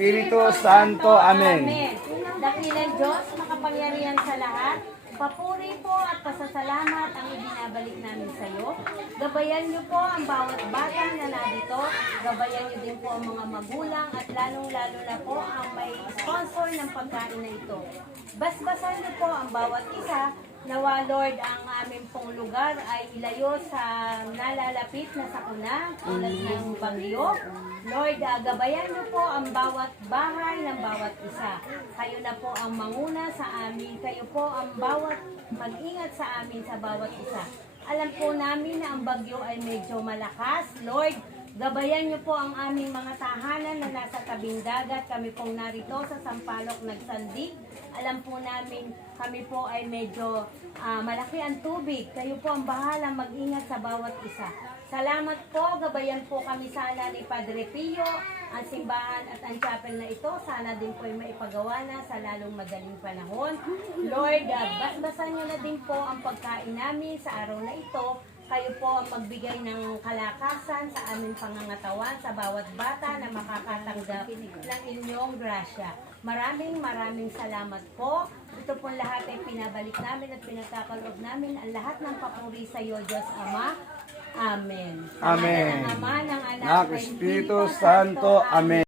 Espiritu Santo. Amen. Dakilang Diyos, makapangyarihan sa lahat, papuri po at pasasalamat ang ibinabalik namin sa iyo. Gabayan niyo po ang bawat bata na narito. Gabayan niyo din po ang mga magulang at lalong-lalo na po ang may sponsor ng pagkain na ito. Basbasan niyo po ang bawat isa. Nawa, Lord, ang aming pong lugar ay ilayo sa nalalapit na sakuna tulad ng bagyo. Lord, gabayan niyo po ang bawat bahay ng bawat isa. Kayo na po ang manguna sa amin. Kayo po ang bawat mag-ingat sa amin sa bawat isa. Alam po namin na ang bagyo ay medyo malakas. Lord, gabayan niyo po ang aming mga tahanan na nasa tabing dagat. Kami pong narito sa Sampaloc nagsandig. Alam po namin kami po ay medyo malaki ang tubig. Kayo po ang bahalang mag-ingat sa bawat isa. Salamat po, gabayan po kami sana ni Padre Pio, ang simbahan at ang chapel na ito. Sana din po ay maipagawa na sa lalong madaling panahon. Lord, basbasan niyo na din po ang pagkain namin sa araw na ito. Kayo po ang magbigay ng kalakasan sa aming pangangatawan sa bawat bata na makakatanggap ng inyong grasya. Maraming salamat po. Ito po lahat ay pinabalik namin at pinagkakaloob namin ang lahat ng papuri sa iyo, Diyos Ama. Amen. Amen. Ng Ama, ng Anak, Nak, Espiritu Santo. Amen.